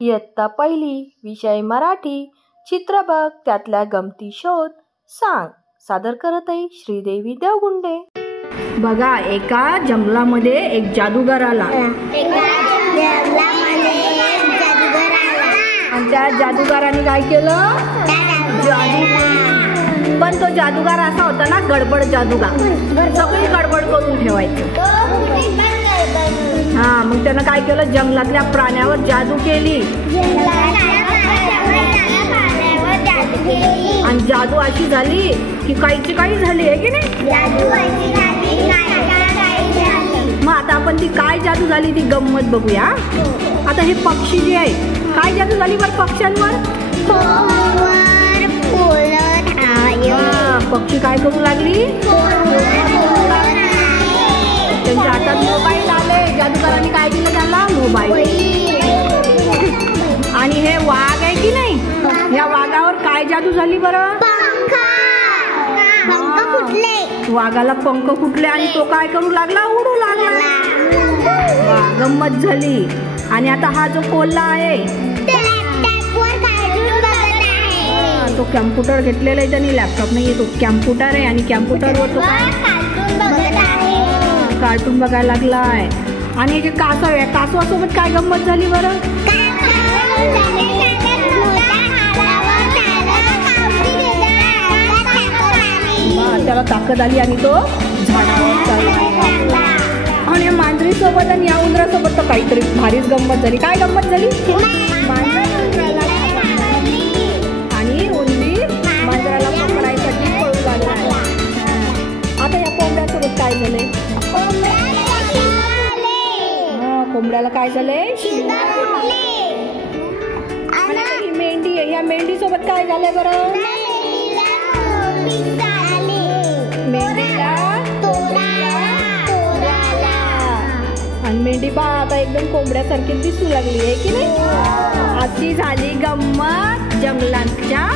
इयत्ता पहिली, विषय मराठी. चित्र बघ, त्यातल्या गमती शोध. सांग. सादर करत आहे श्रीदेवी देवगुंडे. बघा, एका जंगलामध्ये एक जादूगार आला. आणि त्या जादूगाराने काय केलं? जादू. पण तो जादूगार असा होता ना, गडबड जादूगार. सगळी गडबड करून ठेवायचं. हा, मग त्यानं काय केलं? जंगलातल्या प्राण्यावर जादू केली. आणि जादू अशी झाली की काहीची काही झाली आहे की नाही? मग आता आपण ती काय जादू झाली ती गंमत बघूया. आता हे पक्षी जे आहे, काय जादू झाली बरं पक्ष्यांवर? पक्षी काय करू लागली? त्यांच्या हातात मोबाईल आले. जादूगारांनी काय दिलं त्यांना? मोबाईल. आणि हे वाघ आहे की नाही, या वाघावर काय जादू झाली बरं? वाघाला पंख फुटले आणि तो काय करू लागला? उडू लागला. गंमत झाली. आणि आता हा जो कोल्हा आहे, तो कॅम्प्युटर घेतलेला आहे त्यांनी. लॅपटॉप नाहीये, तो कॅम्प्युटर आहे. आणि कॅम्प्युटरवर तो काय कार्टून बघायला लागलाय. आणि हे जे कासव आहे, कासवासोबत काय गंमत झाली बरं? त्याला ताकद आली आणि तो झाडावर चढला. आणि या मांजरी सोबत आणि या उंदरासोबत तर काहीतरी भारीच गंमत झाली. काय गंमत झाली? आणि उंदीर मांजराला पकडायसाठी पळू लागला. आता या कोंबड्यासोबत काय झालंय? कोंबड्याला काय झालंय? आणि ही मेंढी आहे, या मेंढी सोबत काय झालंय बरं? आणि मेंढी पहा आता एकदम कोंबड्यासारखी दिसू लागली आहे की नाही? अशी झाली गंमत जंगलांच्या